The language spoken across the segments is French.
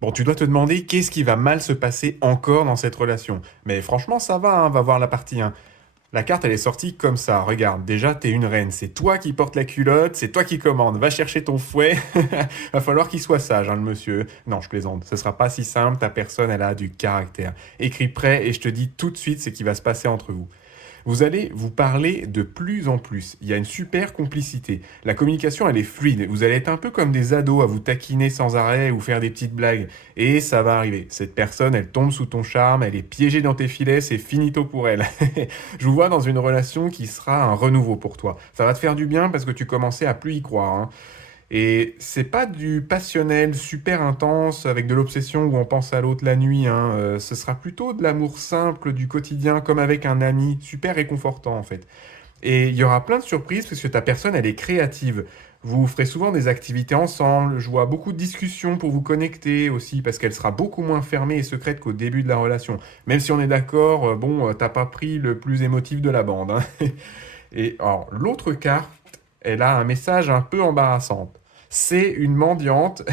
Bon, tu dois te demander qu'est-ce qui va mal se passer encore dans cette relation. Mais franchement, ça va, hein, va voir la partie 1. La carte, elle est sortie comme ça. Regarde, déjà, t'es une reine. C'est toi qui portes la culotte, c'est toi qui commande. Va chercher ton fouet. Va falloir qu'il soit sage, hein, le monsieur. Non, je plaisante. Ce sera pas si simple. Ta personne, elle a du caractère. Écris prêt et je te dis tout de suite ce qui va se passer entre vous. Vous allez vous parler de plus en plus. Il y a une super complicité. La communication, elle est fluide. Vous allez être un peu comme des ados à vous taquiner sans arrêt ou faire des petites blagues. Et ça va arriver. Cette personne, elle tombe sous ton charme, elle est piégée dans tes filets, c'est finito pour elle. Je vous vois dans une relation qui sera un renouveau pour toi. Ça va te faire du bien parce que tu commençais à plus y croire, hein. Et c'est pas du passionnel super intense avec de l'obsession où on pense à l'autre la nuit, hein. Ce sera plutôt de l'amour simple du quotidien comme avec un ami, super réconfortant en fait. Et il y aura plein de surprises parce que ta personne elle est créative. Vous ferez souvent des activités ensemble, je vois beaucoup de discussions pour vous connecter aussi parce qu'elle sera beaucoup moins fermée et secrète qu'au début de la relation. Même si on est d'accord, bon, t'as pas pris le plus émotif de la bande, hein. Et alors, l'autre carte, elle a un message un peu embarrassant. C'est une mendiante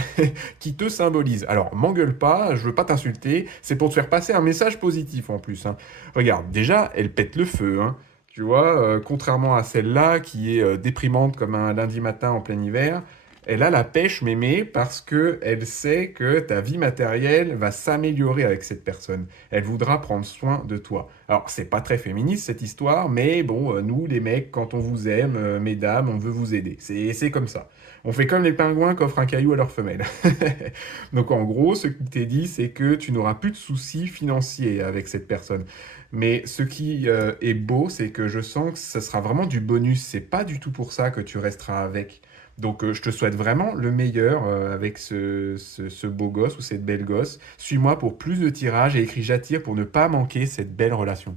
qui te symbolise. Alors, m'engueule pas, je veux pas t'insulter, c'est pour te faire passer un message positif en plus, hein. Regarde, déjà, elle pète le feu, hein. Tu vois, contrairement à celle-là qui est déprimante comme un lundi matin en plein hiver, elle a la pêche mémé parce que elle sait que ta vie matérielle va s'améliorer avec cette personne. Elle voudra prendre soin de toi. Alors, c'est pas très féministe cette histoire, mais bon, nous, les mecs, quand on vous aime, mesdames, on veut vous aider. C'est comme ça. On fait comme les pingouins qui offrent un caillou à leur femelle. Donc, en gros, ce qui t'est dit, c'est que tu n'auras plus de soucis financiers avec cette personne. Mais ce qui est beau, c'est que je sens que ce sera vraiment du bonus. C'est pas du tout pour ça que tu resteras avec. Donc, je te souhaite vraiment le meilleur avec ce beau gosse ou cette belle gosse. Suis-moi pour plus de tirages et écris j'attire pour ne pas manquer cette belle relation.